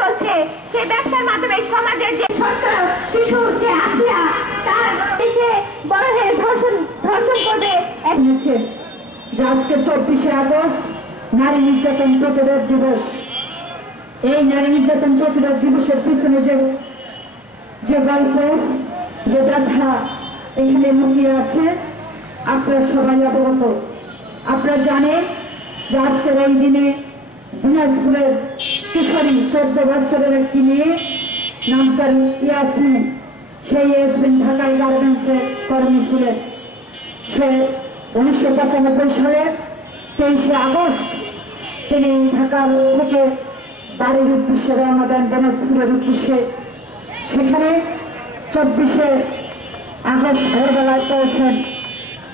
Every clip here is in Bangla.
চলছে। সেই ব্যবসার মাধ্যমে সমাজের যে শিশু যে আসিয়া, তার এসে বড় হয়ে ধর্ষণ ধর্ষণ করবে। আজকে চব্বিশে আগস্ট নারী নির্যাতন প্রতিরোধ দিবস। এই নারী নির্যাতন প্রতিরোধ দিবসের পিছনে যে যে গল্প, যে ব্যথা এখানে লুকিয়ে আছে, আপনারা সবাই অবগত। আপনারা জানেন যে আজকের এই দিনে দিনাজপুরের কিশোরী চোদ্দ বছরের একটি মেয়ে, নাম তার ইয়াসমিন। সেই ইয়াসমিন ঢাকায় গার্মেন্টসের কর্মী ছিলেন সে উনিশশো পঁচানব্বই সালের তেইশে আগস্ট তিনি ঢাকার থেকে বাড়ির উদ্দেশ্যে রওনা দেন দিনাজপুরের উদ্দেশ্যে সেখানে চব্বিশে আগস্ট ভোরবেলায় পৌঁছেন।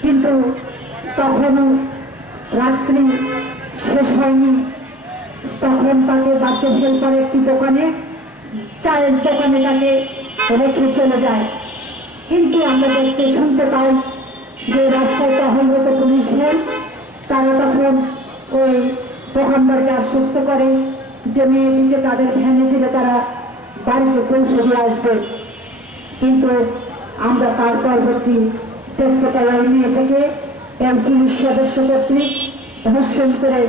কিন্তু তখনও রাত্রি শেষ হয়নি। তখন তাকে বাচ্চা ভেল করে একটি দোকানে। চায়ের দোকানে তাকে রেখে চলে যায়। কিন্তু আমরা দেখতে শুনতে পাই যে রাস্তায় টহলরত পুলিশ ভেল তারা তখন ওই দোকানদারকে আশ্বস্ত করে যে মেয়েটিকে তাদের ভ্যানে দিলে তারা বাড়িতে পৌঁছে দিয়ে আসবে। কিন্তু আমরা তার পরবর্তী দেখতে পাই ওই মেয়েটাকে। এক পুলিশ সদস্য কর্তৃক ধর্ষণ করে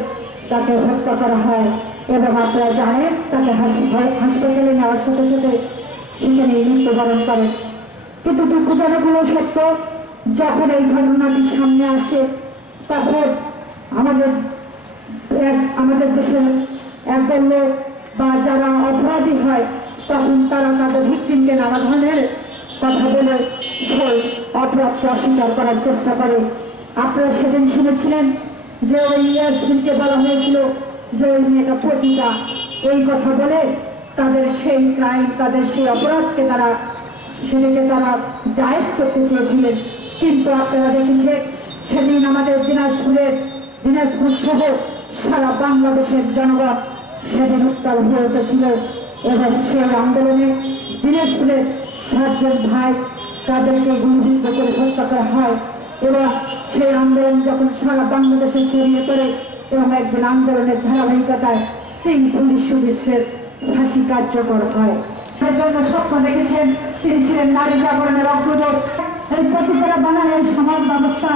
তাকে হত্যা করা হয় এবং আপনারা জানেন, তাকে হাসপাতালে নেওয়ার সাথে সাথে সেখানে মৃত্যুবরণ করেন কিন্তু দুঃখজনক হলো সত্য, যখন এই ঘটনাটি সামনে আসে তখন আমাদের এক, আমাদের দেশের একদল লোক বা যারা অপরাধী হয়, তখন তারা তাদের ভিক্টিমকে নানা ধরনের কথা বলে অপরাধকে অস্বীকার করার চেষ্টা করে। আপনারা সেদিন শুনেছিলেন যে ওই ইয়াসমিনকে বলা হয়েছিল, যে ওই মেয়েটা পতিতা, এই কথা বলে তাদের সেই ক্রাইম, তাদের সেই অপরাধকে তারা, সেটাকে তারা জায়েজ করতে চেয়েছিলেন। কিন্তু আপনারা দেখেছেন, সেদিন আমাদের দিনাজপুরের, দিনাজপুর সহ সারা বাংলাদেশের জনগণ সেদিন উত্তাল হয়ে উঠেছিল এবং সেই আন্দোলনে দিনাজপুরের সাতজন ভাই তাদেরকে গুলিবিদ্ধ করে হত্যা করা হয় এবং সেই আন্দোলন যখন সারা বাংলাদেশে ছড়িয়ে পড়ে এবং একদিন আন্দোলনের ধারাবাহিকতায় তিন পুলিশ সদস্যের ফাঁসি কার্যকর হয়। এর জন্য স্বপ্ন দেখেছেন, তিনি ছিলেন নারী জাগরণের অগ্রদূত। এই প্রতিকারা বানানো এই সমাজ ব্যবস্থা,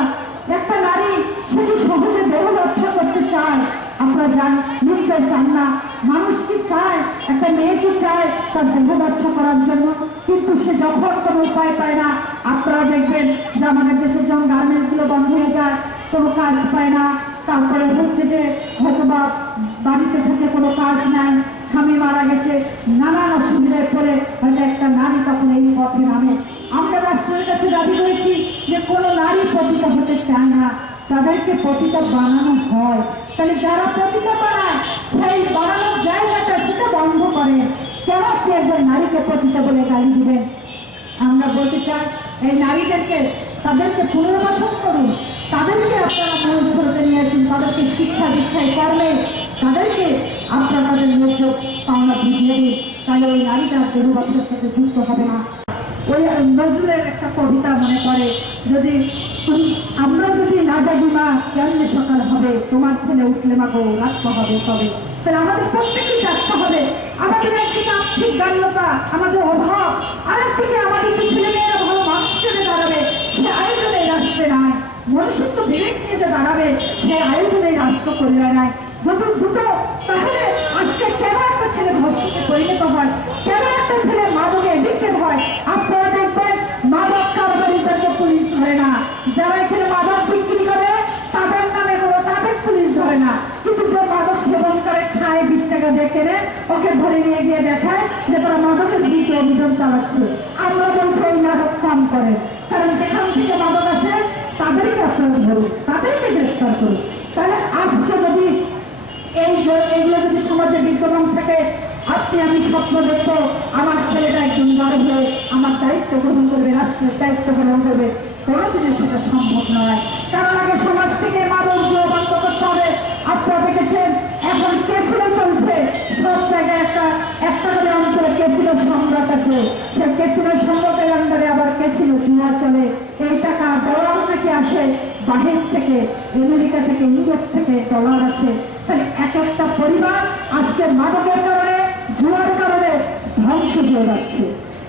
একটা নারী সেটি সহজে দেহ রক্ষা করতে চায়, আপনারা জান, নিশ্চয় চান না। মানুষ কি চায়? একটা মেয়ে কি চায়? তার দেহ রক্ষা করার জন্য। কিন্তু সে যখন কোনো উপায় পায় না আপনারা দেখবেন যে আমাদের দেশের যখন গার্মেন্টসগুলো বন্ধ হয়ে যায়, কোনো কাজ পায় না। তারপরে হচ্ছে যে হয়তো বা বাড়িতে থেকে কোনো কাজ নাই স্বামী মারা গেছে, নানান অসুবিধায় পড়ে হয়তো একটা নারী তখন এই পথে নামে। আমরা রাষ্ট্রের কাছে দাবি করেছি যে কোনো নারী পতিত হতে চায় না। তাদেরকে পতিত বানানো হয়। তাহলে যারা পতিত বানায়, সেই বানানোর জায়গাটা সেটা বন্ধ করে। কেন আপনি একজন নারীকে পতিত বলে গালি দিবেন? আমরা বলতে চাই এই নারীদেরকে তাদেরকে পুনর্বাসন করুন। তাদেরকে আপনারা মূল স্রোতে নিয়ে আসুন। তাদেরকে শিক্ষা দীক্ষায় করলে তাদেরকে আপনারা তাদের মধ্যে পাওনা বুঝিয়ে দিন। তাহলে ওই নারীটা গরুবাদের সাথে যুক্ত হবে না। ওই নজরুলের একটা কবিতা মনে পড়ে, যদি আমরা যদি না জাগি মা কেমনে সকাল হবে? তোমার ছেলে উঠলে মা গো রাখতে হবে তবে তাহলে আমাদের প্রত্যেককে জাগতে হবে। আমাদের একদিকে আর্থিক দারিদ্রতা আমাদের অভাব আর একদিকে আমাদের যে ছেলেমেয়েরা ভালো মানুষ হিসেবে দাঁড়াবে সে আয়োজনে এই রাষ্ট্রে নাই মনুষ্যত্ব বিবেক নিয়ে যে দাঁড়াবে সে আয়োজনে রাষ্ট্র কল্যাণ নাই যত দ্রুত তাহলে আজকে কেন একটা ছেলে ধর্ষণে পরিণত হয়? কেন একটা ছেলে মাদকে এডিক্টেড হয়? আপনারা দেখবেন, মাদক কারবারিদেরকে পুলিশ ধরে না। যারা এখানে মাদক বিক্রি করে, তাদের নামে কোনো তাদের পুলিশ ধরে না। কিন্তু যে মাদক সেবন করে, খায়, বিশ টাকা দিয়ে কেনে, ওকে ধরে নিয়ে গিয়ে দেখায় যে তারা মাদকের বিরুদ্ধে অভিযান চালাচ্ছে। আমরা বলছি এই মাদক কম করে তাদেরকে আপনারা তাদেরকে গ্রেফতার করুন। তাহলে আজকে যদি এই এইগুলো যদি সমাজে বিদ্যমান থাকে আপনি আমি স্বপ্ন দেখব, আমার ছেলেটা একজন বড় হয়ে আমার দায়িত্ব গ্রহণ করবে, রাষ্ট্রের দায়িত্ব গ্রহণ করবে কোনোদিনই সেটা সম্ভব নয়। কারণ আগে সমাজ থেকে মাদক বন্ধ করতে হবে আপনারা দেখেছেন, এখন কেছিল চলছে? সব জায়গায় একটা একটা করে অঞ্চলে কেছিল সম্রাট আছে? সে কেছিল সম্রাটের আন্ডারে আবার কেছিল জুয়া চলে? এই টাকা ডলার থেকে আসে? বাহির থেকে, আমেরিকা থেকে, ইউরোপ থেকে ডলার তাহলে এক একটা পরিবার আজকে মাদকের কারণে, জুয়ার কারণে ধ্বংস হয়ে যাচ্ছে।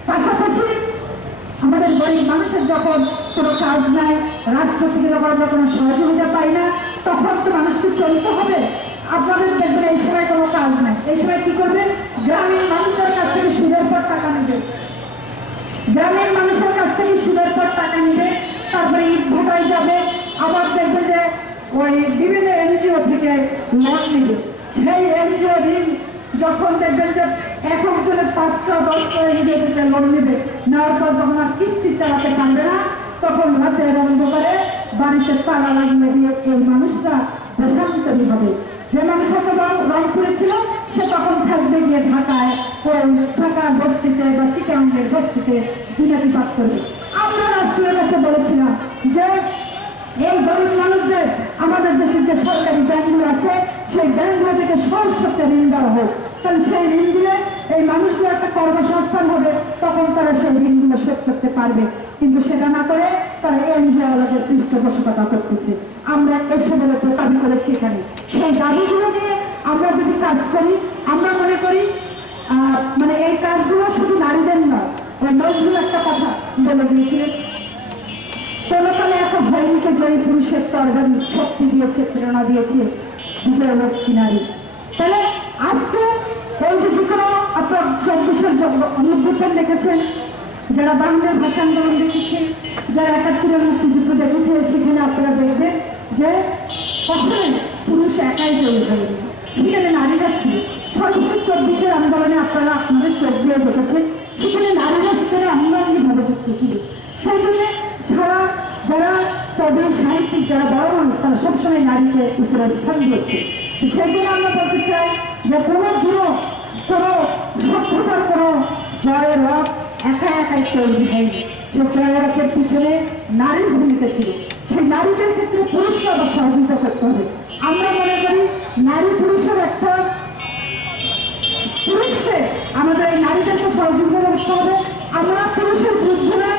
পাশাপাশি আমাদের গরিব মানুষের যখন কোনো কাজ নাই, রাষ্ট্র থেকে যখন আমরা কোনো সহযোগিতা পাই না, তখন তো মানুষকে চলতে হবে। আপনাদের দেখবেন এই সময় কোনো কাজ নাই। এই সময় কি করবে গ্রামের মানুষের কাছ থেকে সুদের পর টাকা নেবে গ্রামের মানুষের কাছ থেকে সুদের পর টাকা নেবে তারপরে ইট ভাটায় যাবে আবার দেখবে যে ওই বিভিন্ন এনজিও থেকে লোন নেবে সেই এনজিও ঋণ যখন দেখবেন যে এক একজনের পাঁচটা, দশটা এনজিও থেকে লোন নেবে, নেওয়ার পর যখন আর কিস্তি চালাতে পারবে না, তখন রাতে রাতের অন্ধকারে বাড়িতে তালা লাগিয়ে দিয়ে এই মানুষটা দেশান্তরী হবে। যে মানুষ হয়তো রংপুরে ছিল সে তখন থাকবে গিয়ে ঢাকায়, ওই ঢাকা বস্তিতে বা চিটাঙ্গের বস্তিতে দিনাটি পাঠ করবে। আমরা রাষ্ট্রের কাছে বলেছিলাম যে এই গরিব মানুষদের আমাদের দেশের যে সরকারি ব্যাংকগুলো আছে, সেই ব্যাংকগুলো থেকে সরস্বতী ঋণ দেওয়া হোক। তাহলে সেই ঋণ দিলে এই মানুষগুলো একটা কর্মসংস্থান হবে, তখন তারা সেই ঋণগুলো শোধ করতে পারবে। কিন্তু সেটা না করে তারা এনজিওওয়ালাদের পৃষ্ঠপোষকতা করতেছে। আমরা এসে বলে দাবি করেছি এখানে। সেই দাবিগুলো নিয়ে আমরা যদি কাজ করি, আমরা মনে করি মানে এই কাজগুলো শুধু নারীদের নয় নজরুল একটা কথা বলে দিয়েছিলেন কোনকালে একটা হরিণকে জয়ী পুরুষের তরবারি শক্তি দিয়েছে, প্রেরণা দিয়েছে বিজয়লক্ষ্মী নারী তাহলে আজকে আপনার চব্বিশের দেখেছেন যারা বাংলার ভাষা আন্দোলন দেখেছে যারা একাত্তরের মুক্তিযুদ্ধ দেখেছে, সেখানে আপনারা দেখবেন যে কখনোই পুরুষ একাই জয়ী হয়নি। সেখানে নারীরা ছিল। সর্বশেষ চব্বিশের আন্দোলনে আপনারা আপনাদের চোখ দিয়ে দেখেছেন, সেখানে নারীরা সেখানে অঙ্গাঙ্গিভাবে যুক্ত ছিল। সেই জন্য সারা যারা তবে সাহিত্যিক, যারা বড় মানুষ, তারা সবসময় নারীকে উপরে স্থান দিয়েছে তো সেই জন্য আমরা বলতে চাই যে কোনো দিনও কোনো সভ্যতার কোনো জয়ের রথ একা একাই তৈরি হয়নি। সে জয়ের রথের পিছনে নারীর ভূমিকা ছিল। সেই নারীদের ক্ষেত্রে পুরুষকে আবার সহযোগিতা করতে হবে। আমরা মনে করি নারী পুরুষের একটা পুরুষকে আমাদের এই নারীদেরকে সহযোগিতা করতে হবে। আমরা পুরুষের বিরুদ্ধে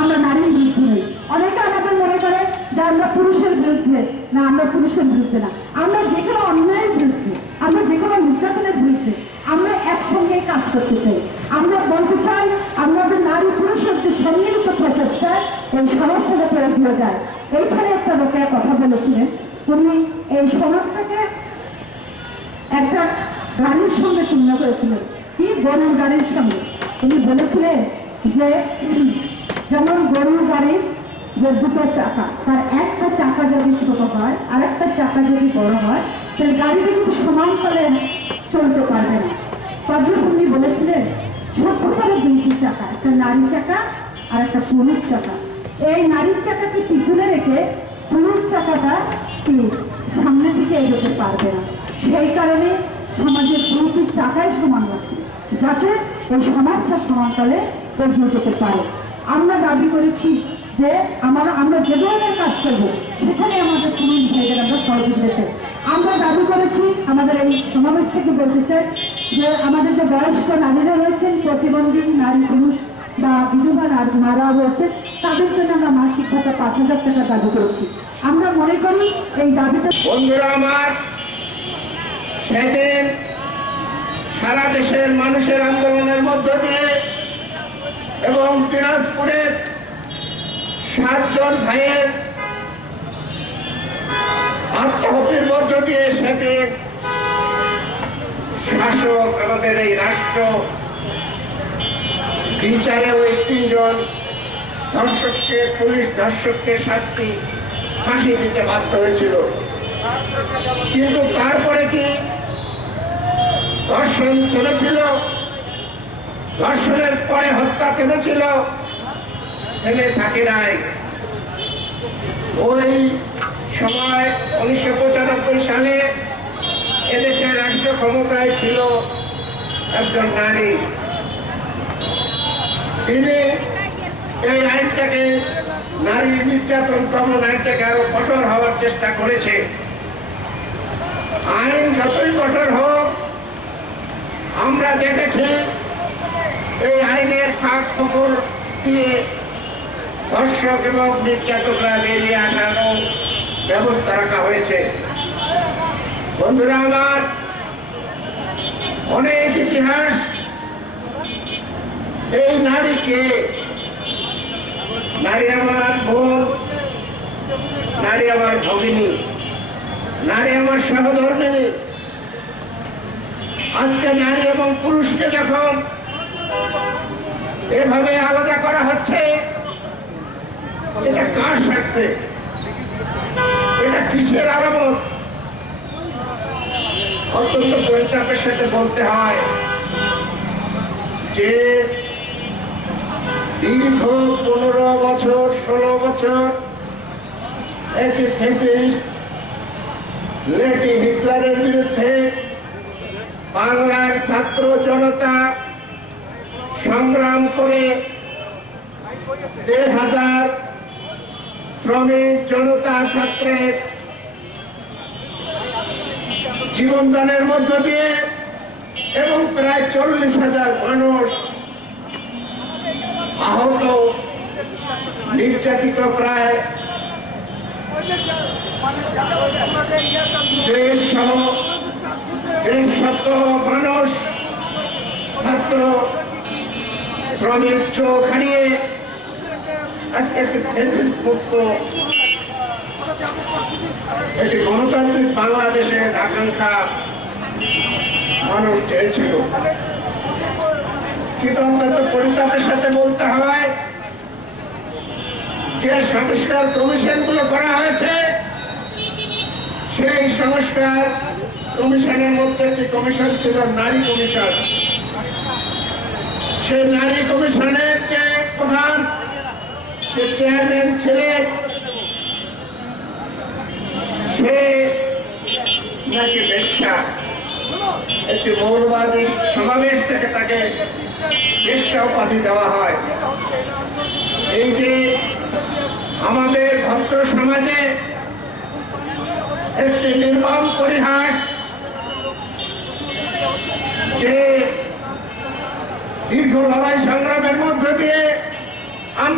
আমরা নারীর বিরুদ্ধে নই অনেকে আমাদের মনে করে যে আমরা পুরুষের বিরুদ্ধে, না, আমরা পুরুষের বিরুদ্ধে না। আমরা যে কোনো অন্যায়ের বিরুদ্ধে, আমরা যে কোনো নির্যাতনের বিরুদ্ধে আমরা একসঙ্গে কাজ করতে চাই। আমরা বলতে চাই আমাদের নারী পুরুষের যে সম্মিলিত প্রচেষ্টা, এই সমাজটাকে প্রয়োগ হয়ে যায়। এইখানে একটা লোকে কথা বলেছিলেন, উনি এই সমাজটাকে একটা গাড়ির সঙ্গে তুলনা করেছিলেন। কি গরুর গাড়ির সঙ্গে? উনি বলেছিলেন যে, যেমন গরুর গাড়ির যে দুটো চাকা, তার একটা চাকা যদি ছোট হয় আর একটা চাকা যদি বড় হয় তাহলে গাড়িটা কিন্তু সমান্তরে চলতে পারবে না। উনি বলেছিলেন সভ্যতার দুইটি চাকা, একটা নারী চাকা আর একটা পুরুষ চাকা। এই নারীর চাকাকে পিছনে রেখে পুরুষ চাকাটা কি সামনের দিকে এগোতে পারবে না। সেই কারণে সমাজের প্রতি চাকায় সমান রাখছে, যাতে এই সমাজটা সমান্তলে এগিয়ে যেতে পারে। আমরা দাবি করেছি যে আমরা আমরা যে ধরনের কাজ করব, সেখানে আমাদের পুরুষ ভাইদের আমরা সহযোগিতা আমরা দাবি করেছি, আমাদের এই সমাবেশ থেকে বলতে চাই যে আমাদের যে বয়স্ক নারীরা রয়েছেন, প্রতিবন্ধী নারী পুরুষ বা বিধবা মারা রয়েছে তাদের জন্য আমরা মাসিক ভাতা পাঁচ হাজার টাকা দাবি করেছি। আমরা মনে করি এই দাবিটা বন্ধুরা আমার, সেদিন সারা দেশের মানুষের আন্দোলনের মধ্য দিয়ে এবং দিনাজপুরের সাতজন ভাইয়ের আত্মহত্যের মধ্য দিয়ে সেদিন শাসক, আমাদের এই রাষ্ট্র, বিচারে ওই তিনজন ধর্ষককে, পুলিশ ধর্ষককে শাস্তি, ফাঁসি দিতে বাধ্য হয়েছিল। কিন্তু তারপরে কি ধর্ষণ থেমেছিল? ধর্ষণের পরে হত্যা থেমেছিল? থেমে থাকে নাই। ওই সময় উনিশশো পঁচানব্বই সালে এদেশের রাষ্ট্র ক্ষমতায় ছিল একজন নারী। তিনি এই আইনটাকে, নারী নির্যাতন দমন আইনটাকে আরও কঠোর হওয়ার চেষ্টা করেছে। আইন যতই কঠোর হোক, আমরা দেখেছি এই আইনের ফাঁক খবর দিয়ে ধর্ষক এবং নির্যাতকরা বেরিয়ে আসারও ব্যবস্থা রাখা হয়েছে। বন্ধুরা আমার, অনেক ইতিহাস এই নারীকে, নারী আমার বোন, নারী আমার ভগিনী, নারী আমার সহধর্মিনী, আজকে নারী এবং পুরুষকে যখন এভাবে আলাদা করা হচ্ছে এটা কিসের আলামত? অত্যন্ত পরিতাপের সাথে বলতে হয় যে, দীর্ঘ পনেরো বছর, ষোলো বছর একটি ফেসিস্ট লেটি হিটলারের বিরুদ্ধে বাংলার ছাত্র জনতা সংগ্রাম করে দেড় হাজার শ্রমিক জনতা ছাত্রের জীবনদানের মধ্য দিয়ে এবং প্রায় চল্লিশ হাজার মানুষ আহত, নির্যাতিত প্রায় মানুষ ছাত্র শ্রমিক চোখ হারিয়ে একটি গণতান্ত্রিক বাংলাদেশের আকাঙ্ক্ষা মানুষ চেয়েছিল। কিন্তু অত্যন্ত পরিতাপের সাথে বলতে হয়, যে সংস্কার কমিশনগুলো করা হয়েছে, সেই সংস্কার কমিশনের মধ্যে একটি কমিশন ছিল নারী কমিশন সেই নারী প্রধান যে চেয়ারম্যান ছিলেন সে নাকি বেশ্যা? একটি মৌলবাদী সমাবেশ থেকে তাকে বেশ্যা উপাধি দেওয়া হয়। এই যে আমাদের ভদ্র সমাজে একটি নির্মম পরিহাস, যে দীর্ঘ লড়াই দিয়ে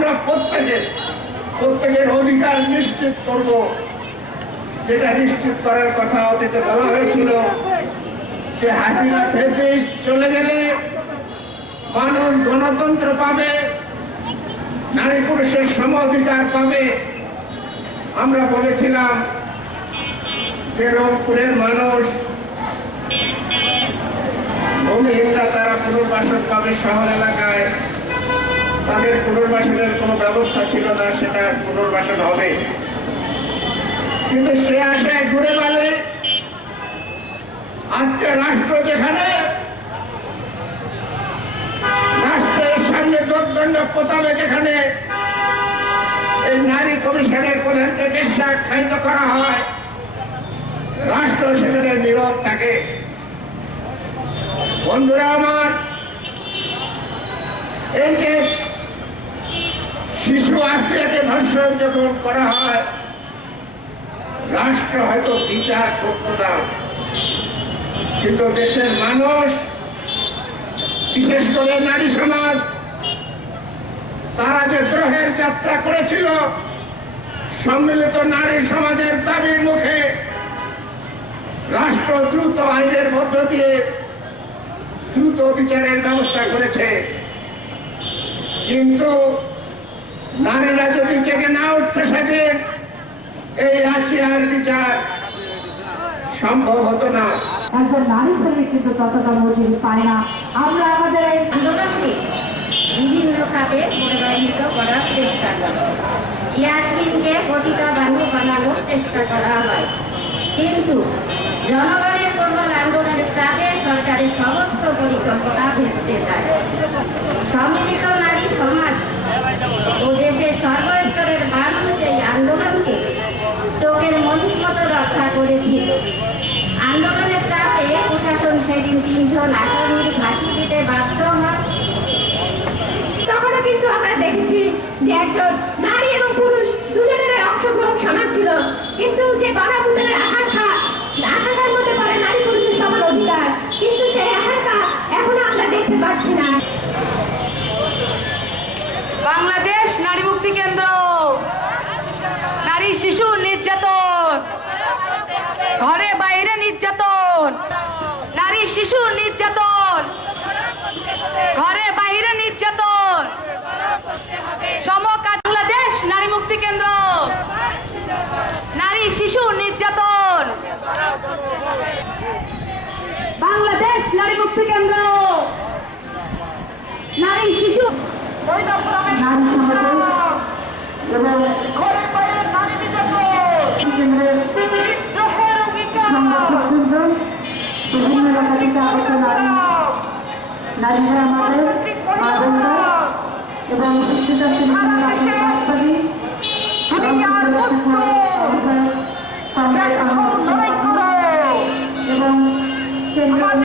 আমরা প্রত্যেকের প্রত্যেকের অধিকার নিশ্চিত করব। যেটা নিশ্চিত করার কথা অতীতে বলা হয়েছিল যে হাসিনা ফেসিস্ট চলে গেলে মানুষ গণতন্ত্র পাবে, নারী পুরুষের সম অধিকার পাবে। আমরা বলেছিলাম যে রংপুরের মানুষ ভূমিহীনরা তারা পুনর্বাসন পাবে শহর এলাকায়। তাদের পুনর্বাসনের কোনো ব্যবস্থা ছিল না, সেটা পুনর্বাসন হবে। কিন্তু সে আশায় ঘুরে বলে, আজকে রাষ্ট্র যেখানে, রাষ্ট্রের সামনে দোর্দণ্ড প্রতাপে যেখানে এই নারী কমিশনের প্রধানকে বিশ্বাখ্যায়িত করা হয়, রাষ্ট্র সেখানে নীরব থাকে। বন্ধুরা আমার, এই যে আসিয়াকে ধর্ষণ যখন করা হয়, রাষ্ট্র হয়তো বিচার করতো না। কিন্তু দেশের মানুষ, বিশেষ করে নারী সমাজ, তারা যে দ্রোহের যাত্রা করেছিল, সম্মিলিত নারী সমাজের দাবির মুখে রাষ্ট্র দ্রুত আইনের মধ্য দিয়ে দ্রুত বিচারের ব্যবস্থা করেছে। কিন্তু নারীরা যদি জেগে না উঠতে থাকেন এই আছে আর বিচার। সম্ভব হতো না। একজন নারী শ্রমিক কিন্তু ততটা মজুরি পায় না। আমরা আমাদের এই আন্দোলনকে বিভিন্ন খাতে করার চেষ্টা করে। ইয়াসমিনকে পতিতা বান্ধব বানানোর চেষ্টা করা হয়। কিন্তু জনগণের প্রবল আন্দোলনের চাপে সরকারের সমস্ত পরিকল্পনা ভেস্তে যায় সম্মিলিত নারী সমাজ ও দেশের সর্বস্তরের মানুষ এই আন্দোলনকে চোখের মনির মতো রক্ষা করেছিল আন্দোলনের চাপে প্রশাসন আসামির ফাঁসি দিতে হয় তখনও কিন্তু আমরা দেখেছি যে একজন নারী এবং পুরুষ দুজনের অংশগ্রহণ সমান ছিল। কিন্তু যে গণাভূতের